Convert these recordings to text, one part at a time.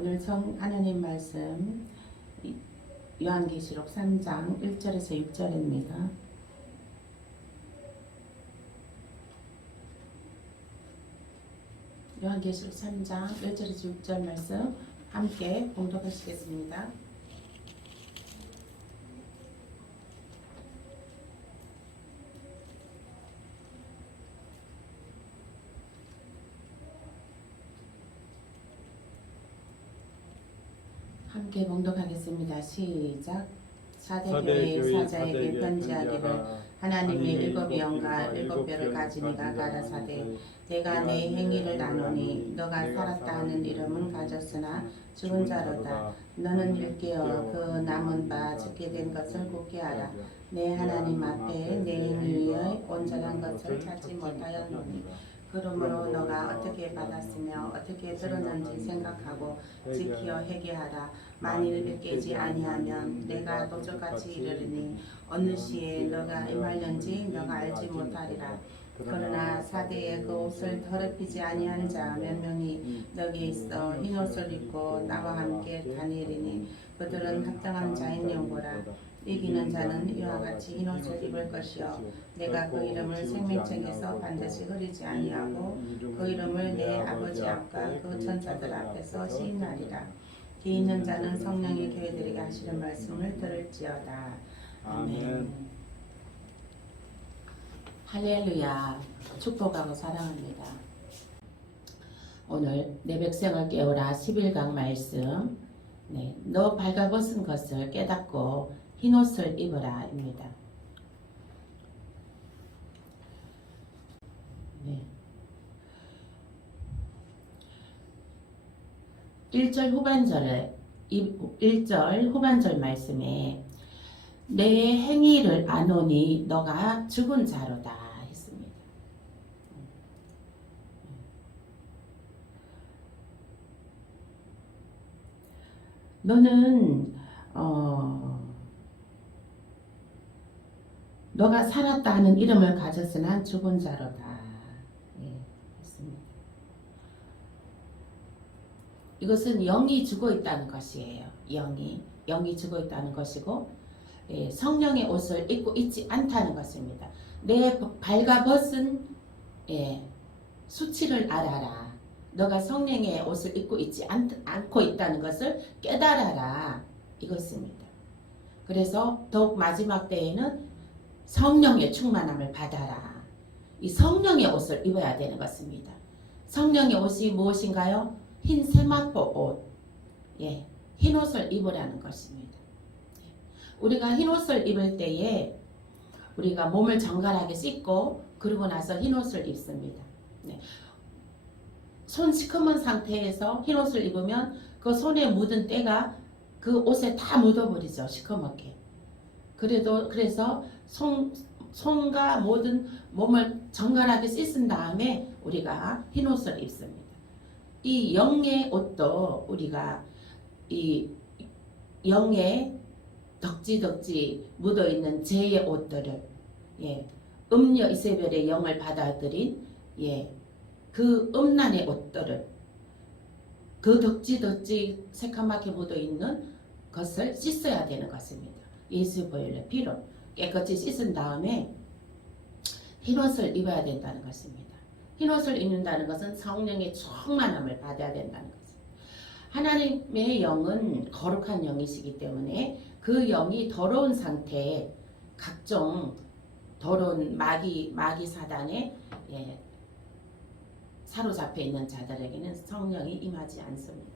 오늘 하나님 말씀 요한계시록 3장 1절에서 6절입니다. 요한계시록 3장 1절에서 6절 말씀 함께 봉독하시겠습니다. 함께 봉독하겠습니다. 시작. 사대교회 사자에게 편지하기를 하나님의 일곱 영과 일곱 뼈를 가진 이가 가라사대 내가 내 행위를 아노니 너가 살았다 하는 이름은 가졌으나 죽은 자로다. 너는 일깨어 그 남은 바 죽게 된 것을 굳게 하라. 내 하나님 앞에 내 행위의 온전한 것을 찾지 못하였노니 그러므로 너가 어떻게 받았으며 어떻게 들었는지 생각하고 지키어 회개하라. 만일 깨지 아니하면 내가 도적같이 이르리니 어느 시에 너가 임할는지 너가 알지 못하리라. 그러나 사대에 그 옷을 더럽히지 아니한 자 몇 명이 너기 있어 흰 옷을 입고 나와 함께 다니리니 그들은 합당한 자인 영고라. 이기는 자는 이와 같이 흰 옷을 입을 것이요 내가 그 이름을 생명책에서 반드시 흐리지 아니하고 그 이름을 내 아버지 앞과 그 천사들 앞에서 시인하리라. 뒤 있는 자는 성령이 교회들에게 하시는 말씀을 들을지어다. 아멘. 할렐루야. 축복하고 사랑합니다. 오늘 내 백성을 깨우라 11강 말씀. 너 발가벗은 것을 깨닫고 흰옷을 입으라 입니다. 1절 후반절 말씀에 내 행위를 아노니 너가 죽은 자로다 했습니다. 너는 너가 살았다 하는 이름을 가졌으나 죽은 자로다. 했습니다. 이것은 영이 죽어 있다는 것이에요. 영이 죽어 있다는 것이고 성령의 옷을 입고 있지 않다는 것입니다. 내 발가벗은 수치를 알아라. 너가 성령의 옷을 입고 있지 않고 있다는 것을 깨달아라. 이것입니다. 그래서 더욱 마지막 때에는 성령의 충만함을 받아라. 이 성령의 옷을 입어야 되는 것입니다. 성령의 옷이 무엇인가요? 흰 세마포 옷. 흰 옷을 입으라는 것입니다. 우리가 흰 옷을 입을 때에 우리가 몸을 정갈하게 씻고 그러고 나서 흰 옷을 입습니다. 손 시커먼 상태에서 흰 옷을 입으면 그 손에 묻은 때가 그 옷에 다 묻어버리죠. 시커멓게. 그래서 손과 모든 몸을 정갈하게 씻은 다음에 우리가 흰 옷을 입습니다. 이 영의 옷도 우리가 이 영의 덕지덕지 묻어있는 죄의 옷들을 음녀 이세벨의 영을 받아들인 그 음란의 옷들을 그 덕지덕지 새카맣게 묻어있는 것을 씻어야 되는 것입니다. 예수 보혈의 피로 깨끗이 씻은 다음에 흰옷을 입어야 된다는 것입니다. 흰옷을 입는다는 것은 성령의 충만함을 받아야 된다는 것입니다. 하나님의 영은 거룩한 영이시기 때문에 그 영이 더러운 상태에 각종 더러운 마귀 사단에 사로잡혀 있는 자들에게는 성령이 임하지 않습니다.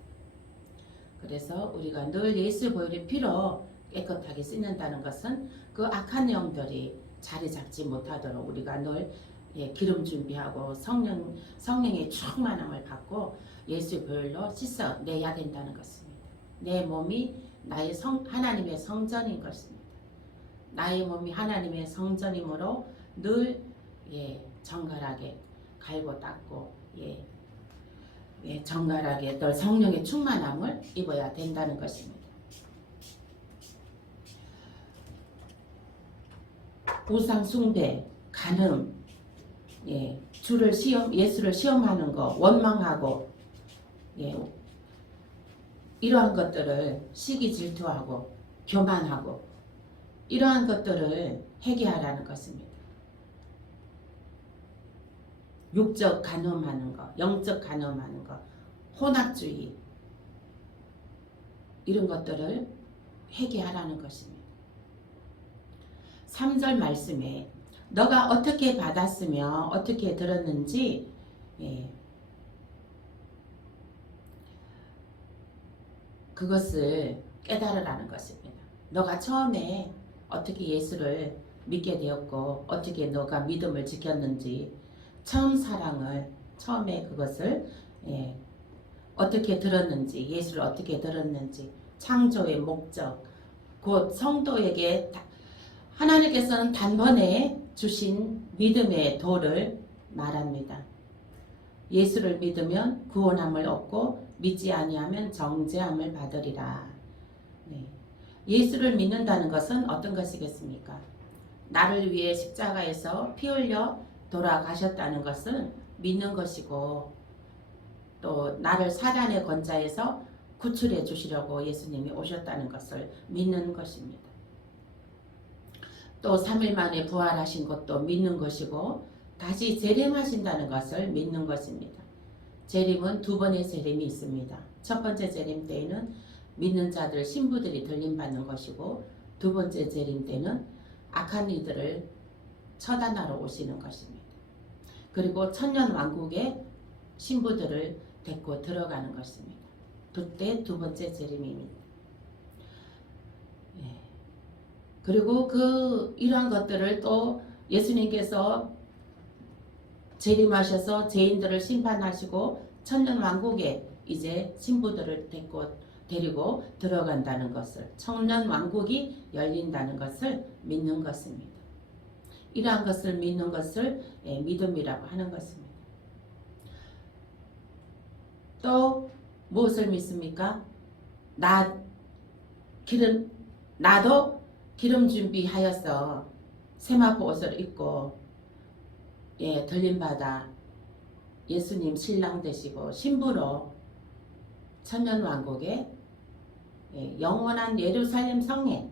그래서 우리가 늘 예수 보혈의 피로 깨끗하게 씻는다는 것은 그 악한 영들이 자리 잡지 못하도록 우리가 늘 기름 준비하고 성령의 충만함을 받고 예수 보혈로 씻어내야 된다는 것입니다. 내 몸이 나의 하나님의 성전인 것입니다. 나의 몸이 하나님의 성전이므로 늘 정갈하게 갈고 닦고 정갈하게 늘 성령의 충만함을 입어야 된다는 것입니다. 우상 숭배, 간음, 예수를 시험하는 거, 원망하고, 이러한 것들을 시기 질투하고 교만하고 이러한 것들을 회개하라는 것입니다. 육적 간음하는 것, 영적 간음하는 것, 혼합주의 이런 것들을 회개하라는 것입니다. 3절 말씀에 너가 어떻게 받았으며 어떻게 들었는지 그것을 깨달으라는 것입니다. 너가 처음에 어떻게 예수를 믿게 되었고 어떻게 너가 믿음을 지켰는지 처음 사랑을 처음에 그것을 어떻게 들었는지 예수를 어떻게 들었는지 창조의 목적 곧 성도에게 하나님께서는 단번에 주신 믿음의 도를 말합니다. 예수를 믿으면 구원함을 얻고 믿지 아니하면 정죄함을 받으리라. 예수를 믿는다는 것은 어떤 것이겠습니까? 나를 위해 십자가에서 피 흘려 돌아가셨다는 것을 믿는 것이고 또 나를 사단의 권자에서 구출해 주시려고 예수님이 오셨다는 것을 믿는 것입니다. 또 3일 만에 부활하신 것도 믿는 것이고 다시 재림하신다는 것을 믿는 것입니다. 재림은 두 번의 재림이 있습니다. 첫 번째 재림 때에는 믿는 자들 신부들이 들림받는 것이고 두 번째 재림 때는 악한 이들을 처단하러 오시는 것입니다. 그리고 천년 왕국의 신부들을 데리고 들어가는 것입니다. 그때 두 번째 재림입니다. 그리고 이러한 것들을 또 예수님께서 재림하셔서 죄인들을 심판하시고 천년 왕국에 이제 신부들을 데리고 들어간다는 것을 천년 왕국이 열린다는 것을 믿는 것입니다. 이러한 것을 믿는 것을 믿음이라고 하는 것입니다. 또 무엇을 믿습니까? 나도 기름 준비하여서 세마포 옷을 입고 들림받아 예수님 신랑 되시고 신부로 천년왕국의 영원한 예루살렘 성에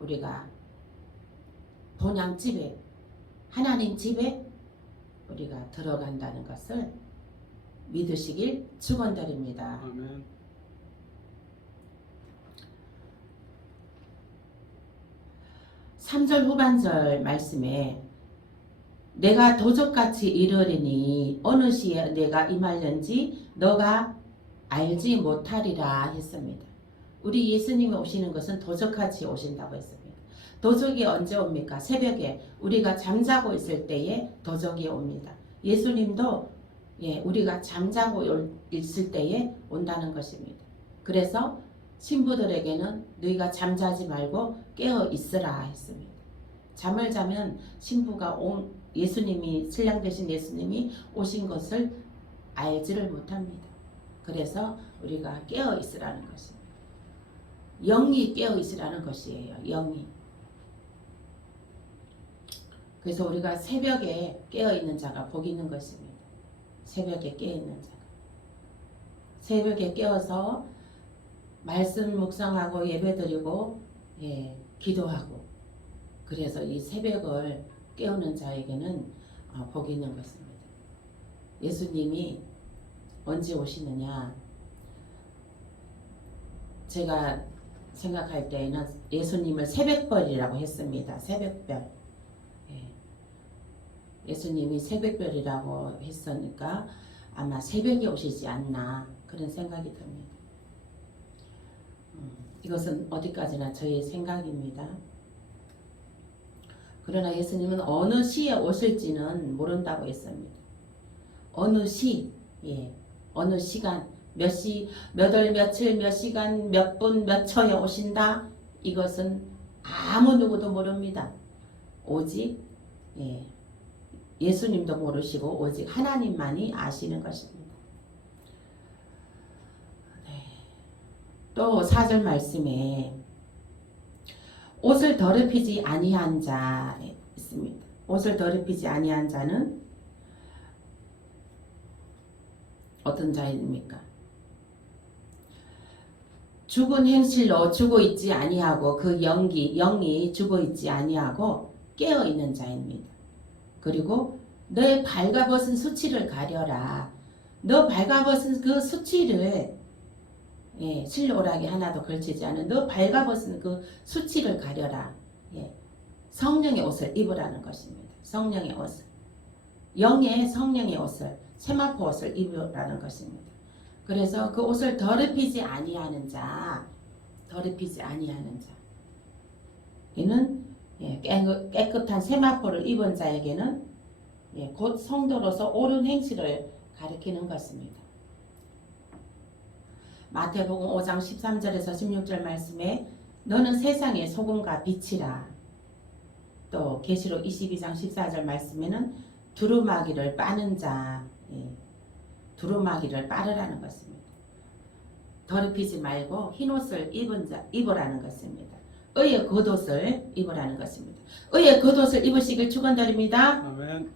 우리가 본향집에 하나님 집에 우리가 들어간다는 것을 믿으시길 축원드립니다. 아멘. 3절 후반절 말씀에 내가 도적같이 이르리니 어느 시에 내가 임할는지 너가 알지 못하리라 했습니다. 우리 예수님이 오시는 것은 도적같이 오신다고 했습니다. 도적이 언제 옵니까? 새벽에 우리가 잠자고 있을 때에 도적이 옵니다. 예수님도 우리가 잠자고 있을 때에 온다는 것입니다. 그래서 신부들에게는 너희가 잠자지 말고 깨어 있으라 했습니다. 잠을 자면 신부가 예수님이 신랑 되신 예수님이 오신 것을 알지를 못합니다. 그래서 우리가 깨어 있으라는 것입니다. 영이 깨어 있으라는 것이에요. 영이. 그래서 우리가 새벽에 깨어 있는 자가 복이 있는 것입니다. 새벽에 깨어 있는 자가. 새벽에 깨어서 말씀 묵상하고 예배드리고 기도하고 그래서 이 새벽을 깨우는 자에게는 복이 있는 것입니다. 예수님이 언제 오시느냐? 제가 생각할 때에는 예수님을 새벽별이라고 했습니다. 새벽별. 예수님이 새벽별이라고 했으니까 아마 새벽에 오시지 않나 그런 생각이 듭니다. 이것은 어디까지나 저의 생각입니다. 그러나 예수님은 어느 시에 오실지는 모른다고 했습니다. 어느 시, 어느 시간, 몇 시, 몇 월, 며칠, 몇 시간, 몇 분, 몇 초에 오신다? 이것은 아무 누구도 모릅니다. 오직 예수님도 모르시고 오직 하나님만이 아시는 것입니다. 또 4절 말씀에 옷을 더럽히지 아니한 자 있습니다. 옷을 더럽히지 아니한 자는 어떤 자입니까? 죽은 행실로 죽어 있지 아니하고 그 영이 죽어 있지 아니하고 깨어 있는 자입니다. 그리고 너의 발가벗은 수치를 가려라. 너 발가벗은 그 수치를 실로락이 하나도 걸치지 않은 너 발가벗은 그 수치를 가려라. 성령의 옷을 입으라는 것입니다. 성령의 옷을. 영의 성령의 옷을 세마포 옷을 입으라는 것입니다. 그래서 그 옷을 더럽히지 아니하는 자, 더럽히지 아니하는 자. 이는 깨끗한 세마포를 입은 자에게는 곧 성도로서 옳은 행실을 가리키는 것입니다. 마태복음 5장 13절에서 16절 말씀에 너는 세상의 소금과 빛이라. 또 계시록 22장 14절 말씀에는 두루마기를 빠는 자, 두루마기를 빠르라는 것입니다. 더럽히지 말고 흰옷을 입으라는 것입니다. 의의 겉옷을 입으라는 것입니다. 의의 겉옷을 입으시길 축원드립니다. 아멘.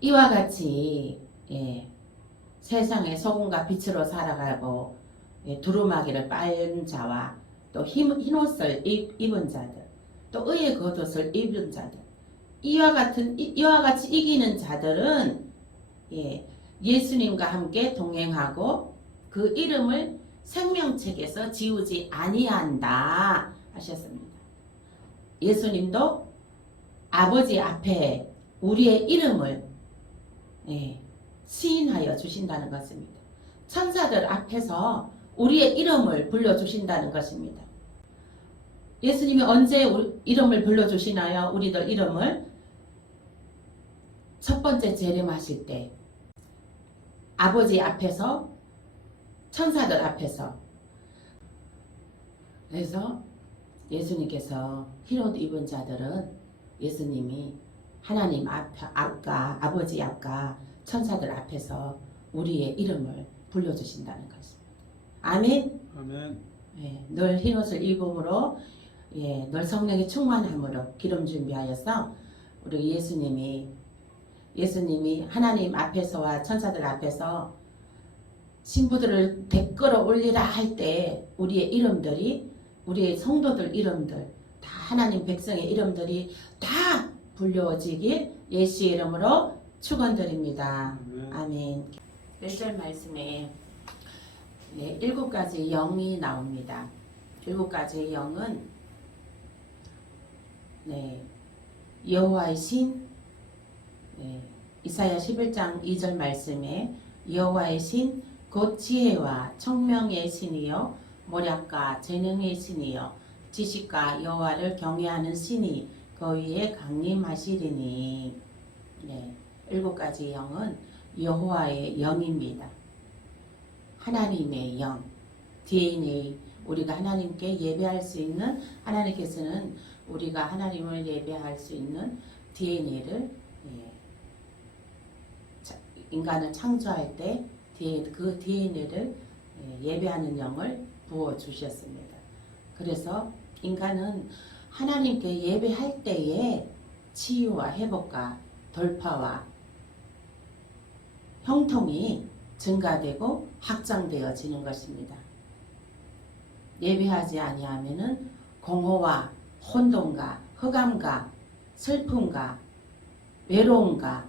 이와 같이 세상의 소금과 빛으로 살아가고 두루마기를 빨은 자와 또 흰옷을 입은 자들, 또 의의 겉옷을 입은 자들, 이와 같이 이기는 자들은 예수님과 함께 동행하고 그 이름을 생명책에서 지우지 아니한다 하셨습니다. 예수님도 아버지 앞에 우리의 이름을 시인하여 주신다는 것입니다. 천사들 앞에서 우리의 이름을 불러주신다는 것입니다. 예수님이 언제 이름을 불러주시나요? 우리들 이름을 첫 번째 재림하실 때 아버지 앞에서 천사들 앞에서. 그래서 예수님께서 흰옷 입은 자들은 예수님이 하나님 앞과 아버지 앞과 천사들 앞에서 우리의 이름을 불러주신다는 것입니다. 아멘. 아멘. 늘 흰옷을 입음으로 늘 성령의 충만함으로 기름 준비하여서 우리 예수님이 하나님 앞에서와 천사들 앞에서 신부들을 댓글어 올리라 할 때 우리의 이름들이 우리의 성도들 이름들 다 하나님 백성의 이름들이 다 불려지길 예수의 이름으로 축원드립니다. 아멘. 1절 말씀에 7가지 영이 나옵니다. 7가지의 영은 여호와의 신, 이사야 11장 2절 말씀에 여호와의 신 곧 지혜와 청명의 신이요 모략과 재능의 신이요 지식과 여호와를 경외하는 신이 그 위에 강림하시리니. 7가지 영은 여호와의 영입니다. 하나님의 영, DNA, 우리가 하나님께 예배할 수 있는, 하나님께서는 우리가 하나님을 예배할 수 있는 DNA를 인간을 창조할 때 그 DNA를 예배하는 영을 부어주셨습니다. 그래서 인간은 하나님께 예배할 때에 치유와 회복과 돌파와 형통이 증가되고 확장되어지는 것입니다. 예배하지 아니하면은 공허와 혼돈과 흑암과 슬픔과 외로움과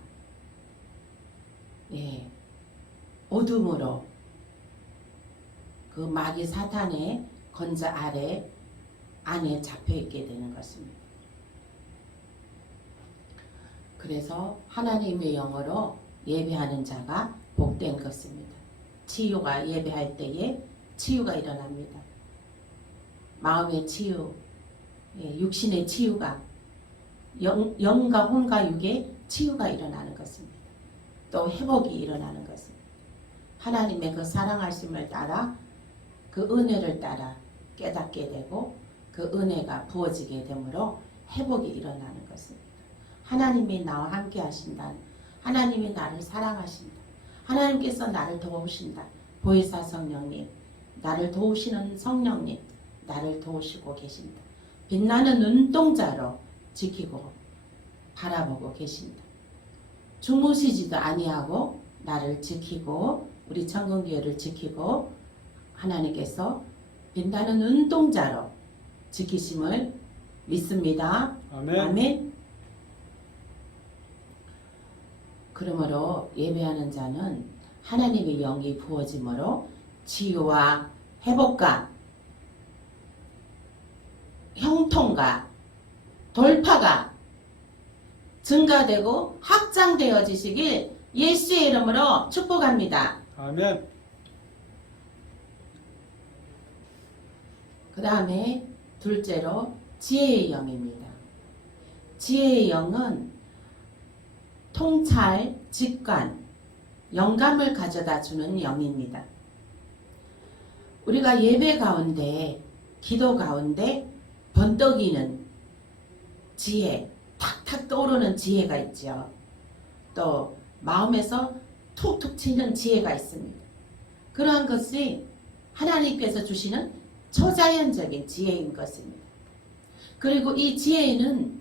어둠으로 그 마귀 사탄의 건자 안에 잡혀있게 되는 것입니다. 그래서 하나님의 영으로 예배하는 자가 복된 것입니다. 치유가 예배할 때에 치유가 일어납니다. 마음의 치유, 육신의 치유가 영과 혼과 육의 치유가 일어나는 것입니다. 또 회복이 일어나는 것입니다. 하나님의 그 사랑하심을 따라 그 은혜를 따라 깨닫게 되고 그 은혜가 부어지게 되므로 회복이 일어나는 것입니다. 하나님이 나와 함께 하신다. 하나님이 나를 사랑하신다. 하나님께서 나를 도우신다. 보혜사 성령님, 나를 도우시는 성령님, 나를 도우시고 계신다. 빛나는 눈동자로 지키고 바라보고 계신다. 주무시지도 아니하고 나를 지키고 우리 천국교회를 지키고 하나님께서 빛나는 눈동자로 지키심을 믿습니다. 아멘. 아멘. 그러므로 예배하는 자는 하나님의 영이 부어짐으로 치유와 회복과 형통과 돌파가 증가되고 확장되어지시길 예수의 이름으로 축복합니다. 아멘. 그 다음에 둘째로 지혜의 영입니다. 지혜의 영은 통찰, 직관, 영감을 가져다 주는 영입니다. 우리가 예배 가운데, 기도 가운데 번뜩이는 지혜, 탁탁 떠오르는 지혜가 있죠. 또 마음에서 툭툭 치는 지혜가 있습니다. 그러한 것이 하나님께서 주시는 초자연적인 지혜인 것입니다. 그리고 이 지혜는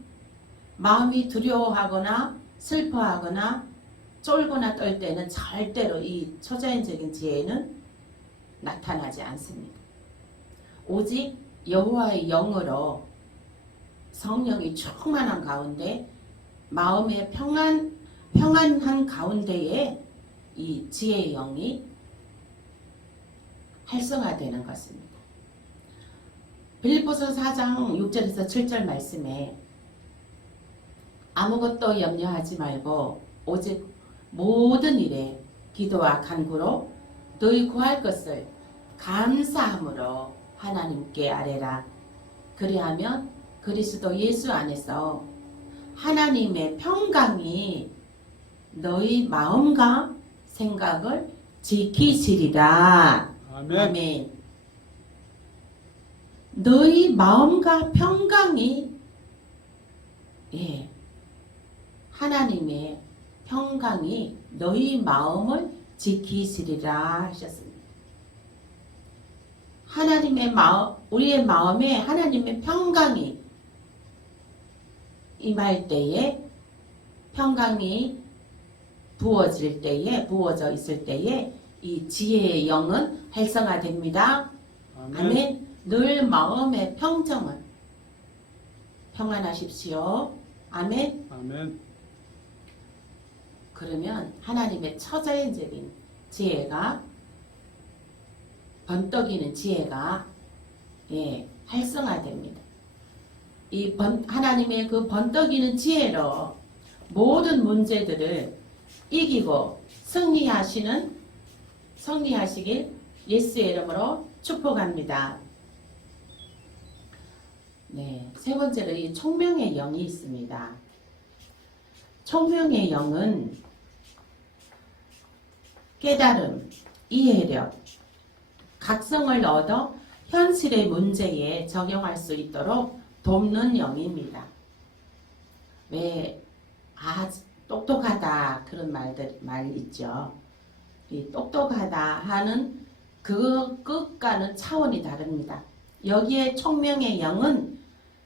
마음이 두려워하거나 슬퍼하거나 쫄거나 떨 때는 절대로 이 초자연적인 지혜는 나타나지 않습니다. 오직 여호와의 영으로 성령이 충만한 가운데 마음의 평안한 가운데에 이 지혜의 영이 활성화되는 것입니다. 빌립보서 4장 6절에서 7절 말씀에 아무것도 염려하지 말고 오직 모든 일에 기도와 간구로 너희 구할 것을 감사함으로 하나님께 아뢰라. 그리하면 그리스도 예수 안에서 하나님의 평강이 너희 마음과 생각을 지키시리라. 아멘. 아멘. 너희 마음과 평강이 하나님의 평강이 너희 마음을 지키시리라 하셨습니다. 하나님의 마음, 우리의 마음에 하나님의 평강이 임할 때에, 평강이 부어질 때에, 부어져 있을 때에 이 지혜의 영은 활성화됩니다. 아멘. 아멘. 늘 마음의 평정은 평안하십시오. 아멘. 아멘. 그러면 하나님의 초자연적인 지혜가, 번뜩이는 지혜가 활성화됩니다. 하나님의 그 번뜩이는 지혜로 모든 문제들을 이기고 승리하시길 예수의 이름으로 축복합니다. 네, 세 번째로 이 총명의 영이 있습니다. 총명의 영은 깨달음, 이해력, 각성을 얻어 현실의 문제에 적용할 수 있도록 돕는 영입니다. 왜 똑똑하다 그런 말 있죠. 이 똑똑하다 하는 그 끝과는 차원이 다릅니다. 여기에 총명의 영은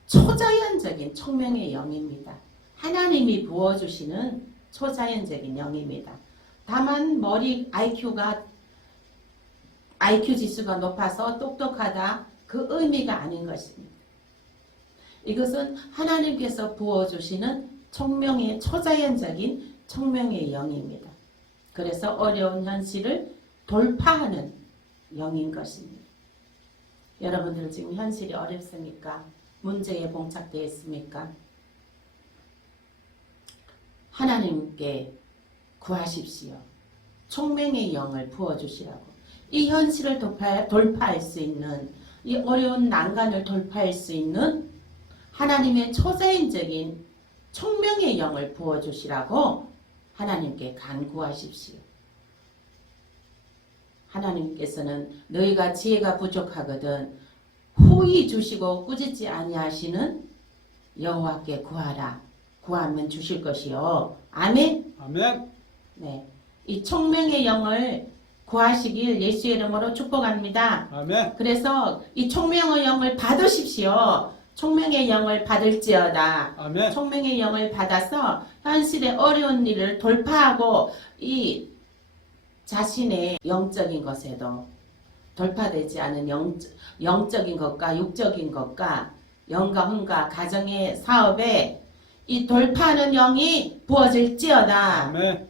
초자연적인 총명의 영입니다. 하나님이 부어주시는 초자연적인 영입니다. 다만 IQ 지수가 높아서 똑똑하다 그 의미가 아닌 것입니다. 이것은 하나님께서 부어주시는 초자연적인 총명의 영입니다. 그래서 어려운 현실을 돌파하는 영인 것입니다. 여러분들 지금 현실이 어렵습니까? 문제에 봉착되어 있습니까? 하나님께 구하십시오. 총명의 영을 부어주시라고. 이 현실을 돌파할 수 있는, 이 어려운 난간을 돌파할 수 있는 하나님의 초자연적인 총명의 영을 부어주시라고 하나님께 간구하십시오. 하나님께서는 너희가 지혜가 부족하거든 후히 주시고 꾸짖지 아니하시는 여호와께 구하라. 구하면 주실 것이요. 아멘. 아멘. 네, 이 총명의 영을 구하시길 예수의 이름으로 축복합니다. 아멘. 그래서 이 총명의 영을 받으십시오. 총명의 영을 받을지어다. 아멘. 총명의 영을 받아서 현실의 어려운 일을 돌파하고 이 자신의 영적인 것에도 돌파되지 않은 영적인 것과 육적인 것과 영과 흥과 가정의 사업에 이 돌파하는 영이 부어질지어다. 아멘.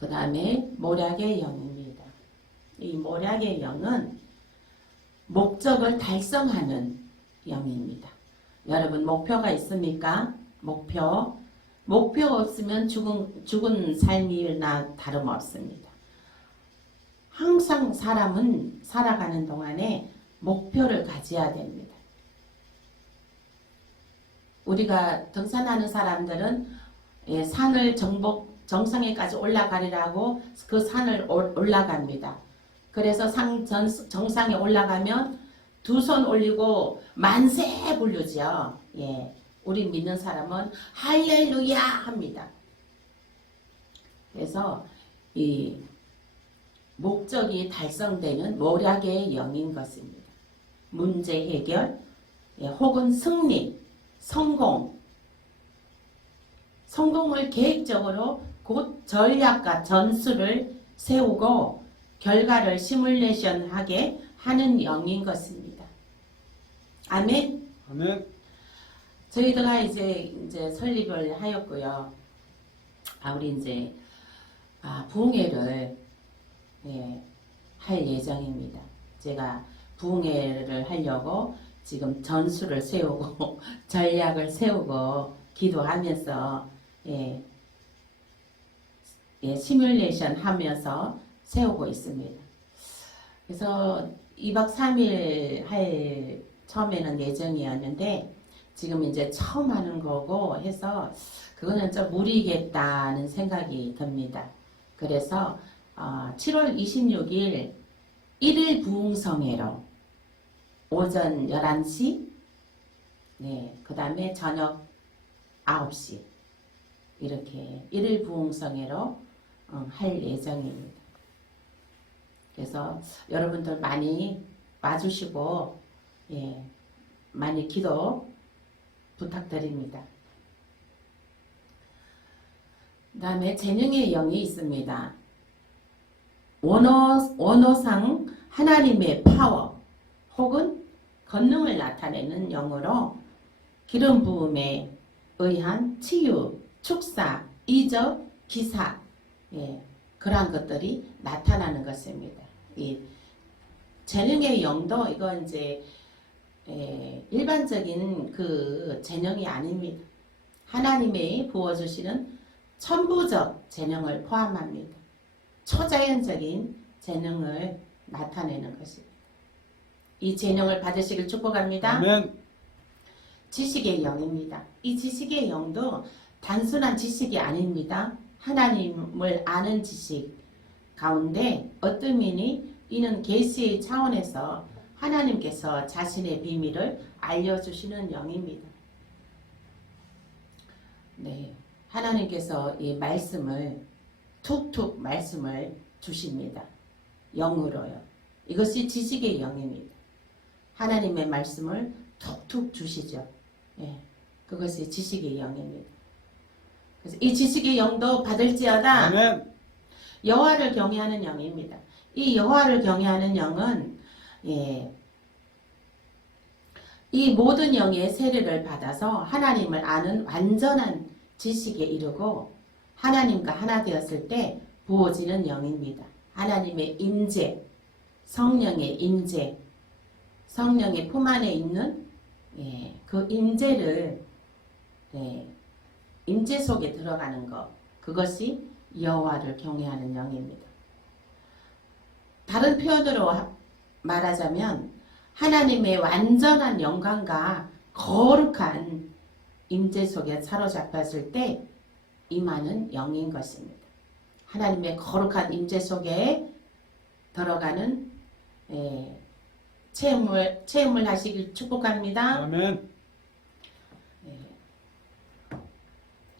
그 다음에 모략의 영입니다. 이 모략의 영은 목적을 달성하는 영입니다. 여러분 목표가 있습니까? 목표 없으면 죽은 삶이나 다름없습니다. 항상 사람은 살아가는 동안에 목표를 가져야 됩니다. 우리가 등산하는 사람들은 산을 정상에까지 올라가리라고 그 산을 올라갑니다. 그래서 정상에 올라가면 두 손 올리고 만세 부르죠. 예, 우리 믿는 사람은 할렐루야 합니다. 그래서 이 목적이 달성되는 모략의 영인 것입니다. 문제 해결, 혹은 승리, 성공을 계획적으로 곧 전략과 전술을 세우고 결과를 시뮬레이션하게 하는 영인 것입니다. 아멘. 아멘. 저희들아 이제 설립을 하였고요. 우리 이제 부흥회를 할 예정입니다. 제가 부흥회를 하려고 지금 전술을 세우고 전략을 세우고 기도하면서 시뮬레이션 하면서 세우고 있습니다. 그래서 2박 3일 할 처음에는 예정이었는데 지금 이제 처음 하는 거고 해서 그거는 좀 무리겠다는 생각이 듭니다. 그래서 7월 26일 1일 부흥성회로 오전 11시 그 다음에 저녁 9시 이렇게 1일 부흥성회로 할 예정입니다. 그래서 여러분들 많이 와주시고 많이 기도 부탁드립니다. 그 다음에 재능의 영이 있습니다. 원어상 하나님의 파워 혹은 권능을 나타내는 영으로 기름 부음에 의한 치유, 축사, 이적, 기사 그러한 것들이 나타나는 것입니다. 이 재능의 영도 이건 이제 일반적인 그 재능이 아닙니다. 하나님의 부어주시는 천부적 재능을 포함합니다. 초자연적인 재능을 나타내는 것입니다. 이 재능을 받으시길 축복합니다. 아멘. 지식의 영입니다. 이 지식의 영도 단순한 지식이 아닙니다. 하나님을 아는 지식 가운데 어떤 면이 이는 계시의 차원에서 하나님께서 자신의 비밀을 알려주시는 영입니다. 하나님께서 이 말씀을 툭툭 말씀을 주십니다. 영으로요. 이것이 지식의 영입니다. 하나님의 말씀을 툭툭 주시죠. 그것이 지식의 영입니다. 그래서 이 지식의 영도 받을지어다. 아멘. 여호와를 경외하는 영입니다. 이 여호와를 경외하는 영은 이 모든 영의 세례를 받아서 하나님을 아는 완전한 지식에 이르고 하나님과 하나 되었을 때 부어지는 영입니다. 하나님의 임재, 성령의 임재, 성령의 품 안에 있는 그 임재를 임재 속에 들어가는 것, 그것이 여호와를 경외하는 영입니다. 다른 표현으로 말하자면 하나님의 완전한 영광과 거룩한 임재 속에 사로잡혔을 때 임하는 영인 것입니다. 하나님의 거룩한 임재 속에 들어가는 체험을 하시길 축복합니다. 아멘.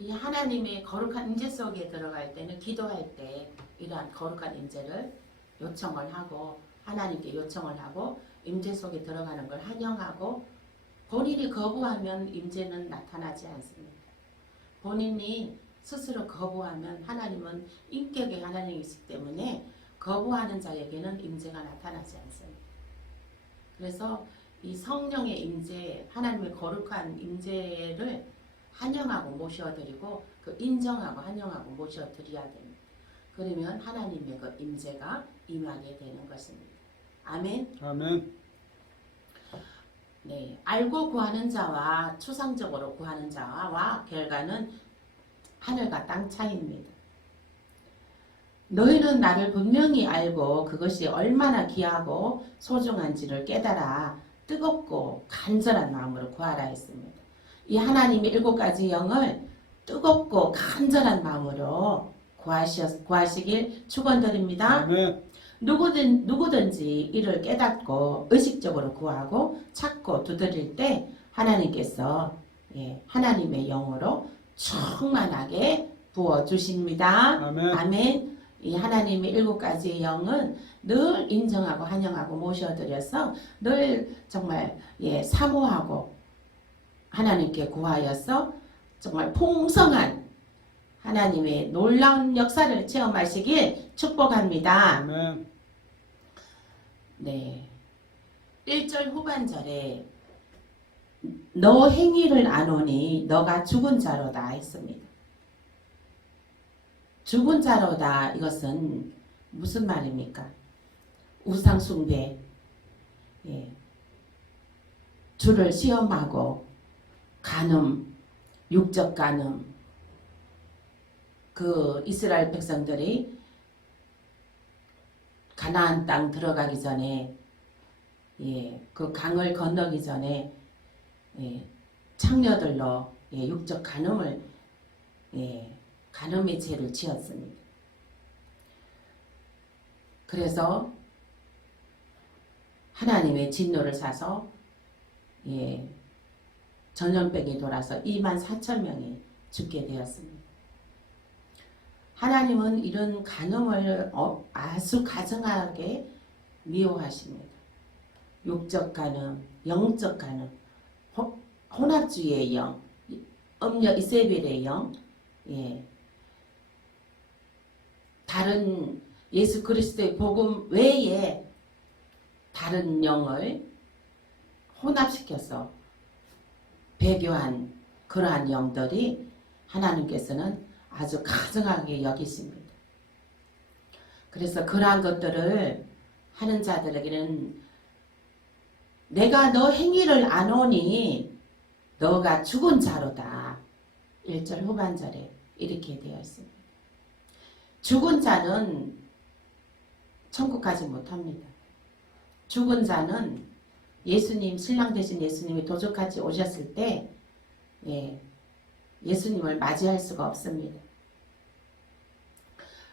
이 하나님의 거룩한 임재 속에 들어갈 때는 기도할 때 이러한 거룩한 임재를 요청을 하고 하나님께 요청을 하고 임재 속에 들어가는 걸 환영하고 본인이 거부하면 임재는 나타나지 않습니다. 본인이 스스로 거부하면 하나님은 인격의 하나님이시기 때문에 거부하는 자에게는 임재가 나타나지 않습니다. 그래서 이 성령의 임재, 하나님의 거룩한 임재를 환영하고 모셔드리고 그 인정하고 환영하고 모셔드려야 됩니다. 그러면 하나님의 그 임재가 임하게 되는 것입니다. 아멘. 아멘. 네, 알고 구하는 자와 추상적으로 구하는 자와 결과는 하늘과 땅 차이입니다. 너희는 나를 분명히 알고 그것이 얼마나 귀하고 소중한지를 깨달아 뜨겁고 간절한 마음으로 구하라 했습니다. 이 하나님의 7가지 영을 뜨겁고 간절한 마음으로 구하시길 축원드립니다. 아멘. 누구든지 이를 깨닫고 의식적으로 구하고 찾고 두드릴 때 하나님께서 하나님의 영으로 충만하게 부어주십니다. 아멘. 아멘. 이 하나님의 7가지의 영은 늘 인정하고 환영하고 모셔드려서 늘 정말 사모하고 하나님께 구하여서 정말 풍성한 하나님의 놀라운 역사를 체험하시길 축복합니다. 아멘. 네. 1절 후반절에 너 행위를 아노니 너가 죽은 자로다 했습니다. 죽은 자로다 이것은 무슨 말입니까? 우상숭배, 주를 시험하고 간음, 육적 간음, 그 이스라엘 백성들이 가나안 땅 들어가기 전에 그 강을 건너기 전에 창녀들로 육적 간음을 간음의 죄를 지었습니다. 그래서 하나님의 진노를 사서 전염병이 돌아서 24,000명이 죽게 되었습니다. 하나님은 이런 간음을 아주 가증하게 미워하십니다. 육적 간음, 영적 간음, 혼합주의의 영, 음녀 이세벨의 영, 다른 예수 그리스도의 복음 외에 다른 영을 혼합시켜서 배교한 그러한 영들이 하나님께서는 아주 가증하게 여기십니다. 그래서 그러한 것들을 하는 자들에게는 내가 너 행위를 아노니 너가 죽은 자로다. 1절 후반절에 이렇게 되어 있습니다. 죽은 자는 천국 가지 못합니다. 죽은 자는 예수님, 신랑 되신 예수님이 도적같이 오셨을 때 예수님을 맞이할 수가 없습니다.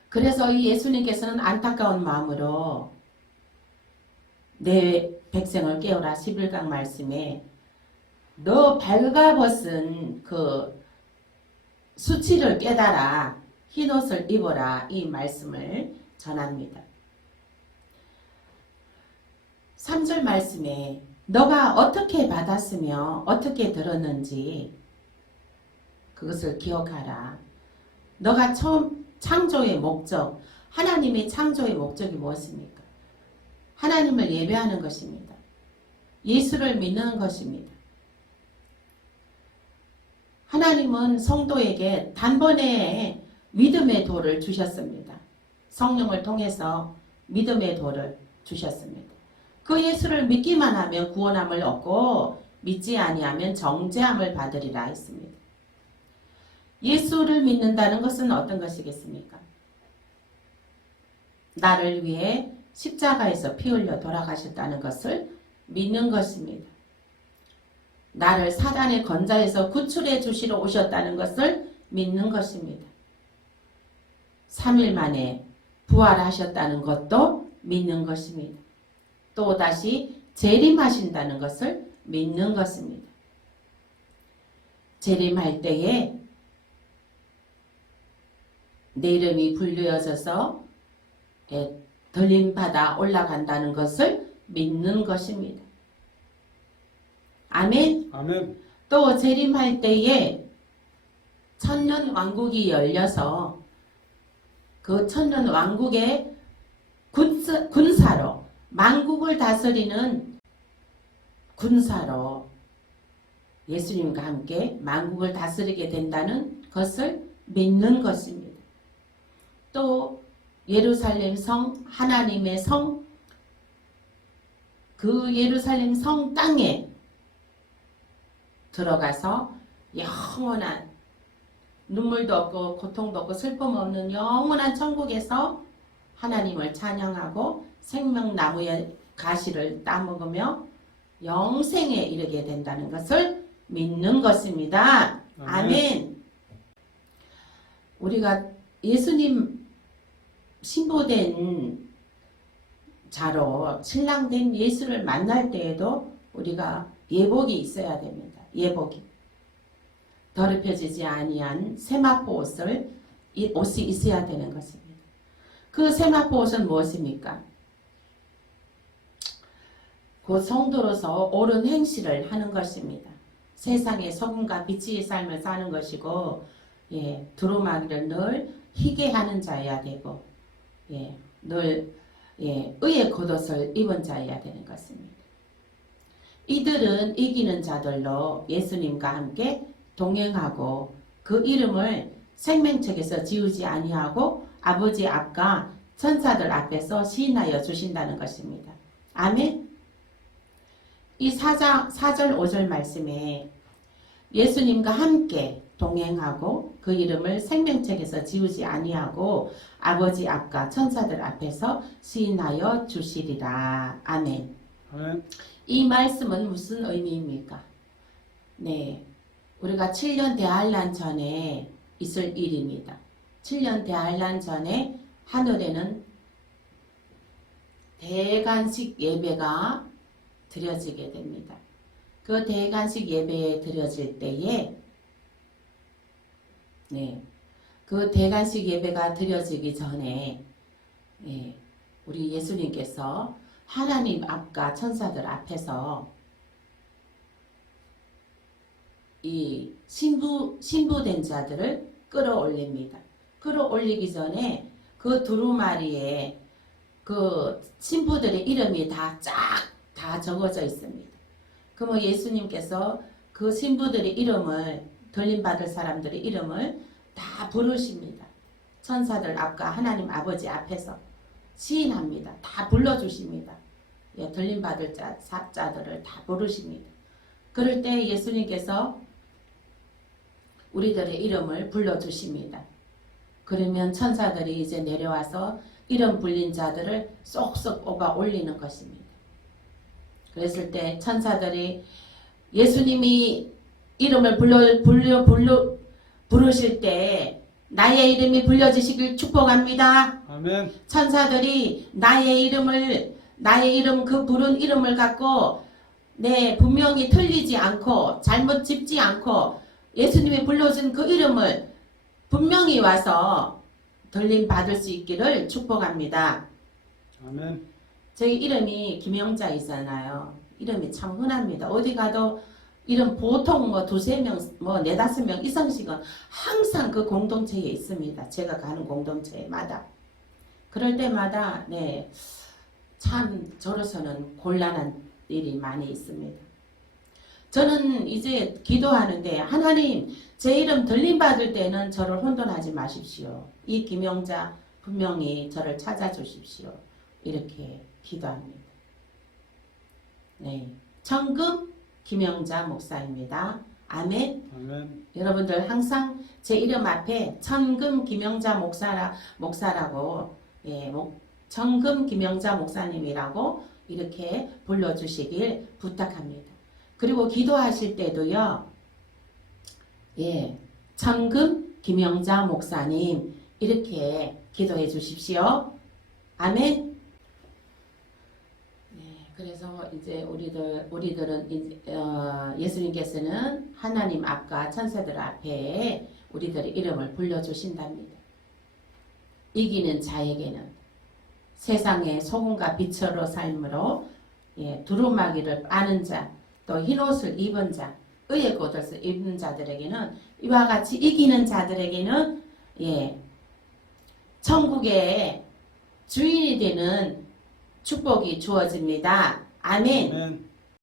그래서 이 예수님께서는 안타까운 마음으로 내 백성을 깨우라 11강 말씀에 너 발가벗은 그 수치를 깨달아 흰옷을 입어라 이 말씀을 전합니다. 3절 말씀에 너가 어떻게 받았으며 어떻게 들었는지 그것을 기억하라. 너가 처음 창조의 목적, 하나님의 창조의 목적이 무엇입니까? 하나님을 예배하는 것입니다. 예수를 믿는 것입니다. 하나님은 성도에게 단번에 믿음의 도를 주셨습니다. 성령을 통해서 믿음의 도를 주셨습니다. 그 예수를 믿기만 하면 구원함을 얻고 믿지 아니하면 정죄함을 받으리라 했습니다. 예수를 믿는다는 것은 어떤 것이겠습니까? 나를 위해 십자가에서 피 흘려 돌아가셨다는 것을 믿는 것입니다. 나를 사단의 권자에서 구출해 주시러 오셨다는 것을 믿는 것입니다. 3일 만에 부활하셨다는 것도 믿는 것입니다. 또다시 재림하신다는 것을 믿는 것입니다. 재림할 때에 내 이름이 불려져서 들림받아 올라간다는 것을 믿는 것입니다. 아멘. 아멘. 또 재림할 때에 천년 왕국이 열려서 그 천년 왕국의 군사로 만국을 다스리는 군사로 예수님과 함께 만국을 다스리게 된다는 것을 믿는 것입니다. 또 예루살렘 성, 하나님의 성, 그 예루살렘 성 땅에 들어가서 영원한 눈물도 없고 고통도 없고 슬픔 없는 영원한 천국에서 하나님을 찬양하고 생명나무의 가시를 따먹으며 영생에 이르게 된다는 것을 믿는 것입니다. 아멘. 우리가 예수님 신부된 자로 신랑된 예수를 만날 때에도 우리가 예복이 있어야 됩니다. 예복이. 더럽혀지지 아니한 세마포 옷이 있어야 되는 것입니다. 그 세마포 옷은 무엇입니까? 그 성도로서 옳은 행실을 하는 것입니다. 세상에 소금과 빛의 삶을 사는 것이고, 두루마기를 늘 희게 하는 자여야 되고, 늘 의의 겉옷을 입은 자여야 되는 것입니다. 이들은 이기는 자들로 예수님과 함께 동행하고 그 이름을 생명책에서 지우지 아니하고 아버지 앞과 천사들 앞에서 시인하여 주신다는 것입니다. 아멘. 이 4절 5절 말씀에 예수님과 함께 동행하고 그 이름을 생명책에서 지우지 아니하고 아버지 앞과 천사들 앞에서 시인하여 주시리라. 아멘. 아멘. 이 말씀은 무슨 의미입니까? 네, 우리가 7년 대환란 전에 있을 일입니다. 7년 대환란 전에 하늘에는 대관식 예배가 드려지게 됩니다. 그 대관식 예배에 드려질 때에 그 대관식 예배가 드려지기 전에 우리 예수님께서 하나님 앞과 천사들 앞에서 이 신부된 자들을 끌어올립니다. 끌어올리기 전에 그 두루마리에 그 신부들의 이름이 다 적어져 있습니다. 그러면 예수님께서 그 신부들의 이름을 들림받을 사람들의 이름을 다 부르십니다. 천사들 앞과 하나님 아버지 앞에서 시인합니다. 다 불러주십니다. 들림받을 자들을 다 부르십니다. 그럴 때 예수님께서 우리들의 이름을 불러주십니다. 그러면 천사들이 이제 내려와서 이름 불린 자들을 쏙쏙 뽑아 올리는 것입니다. 그랬을 때 천사들이 예수님이 이름을 부르실 때 나의 이름이 불려지시길 축복합니다. 아멘. 천사들이 나의 이름 그 부른 이름을 갖고 분명히 틀리지 않고 잘못 짚지 않고 예수님이 불러준 그 이름을 분명히 와서 들림 받을 수 있기를 축복합니다. 아멘. 저희 이름이 김영자이잖아요. 이름이 참 흔합니다. 어디 가도 이름 보통 두세 명, 네다섯 명 이상씩은 항상 그 공동체에 있습니다. 제가 가는 공동체마다. 그럴 때마다 참 저로서는 곤란한 일이 많이 있습니다. 저는 이제 기도하는데 하나님 제 이름 들림받을 때는 저를 혼돈하지 마십시오. 이 김영자 분명히 저를 찾아주십시오. 이렇게 기도합니다. 청금 김영자 목사입니다. 아멘. 아멘. 여러분들 항상 제 이름 앞에 청금 김영자 목사라고 청금 김영자 목사님이라고 이렇게 불러주시길 부탁합니다. 그리고 기도하실 때도요. 청금 김영자 목사님 이렇게 기도해 주십시오. 아멘. 그래서 이제 우리들은 예수님께서는 하나님 앞과 천사들 앞에 우리들의 이름을 불러주신답니다. 이기는 자에게는 세상의 소금과 빛으로 삶으로 두루마기를 빠는 자, 또 흰옷을 입은 자, 의의 겉옷을 입은 자들에게는 이와 같이 이기는 자들에게는 천국의 주인이 되는 축복이 주어집니다. 아멘. 아멘.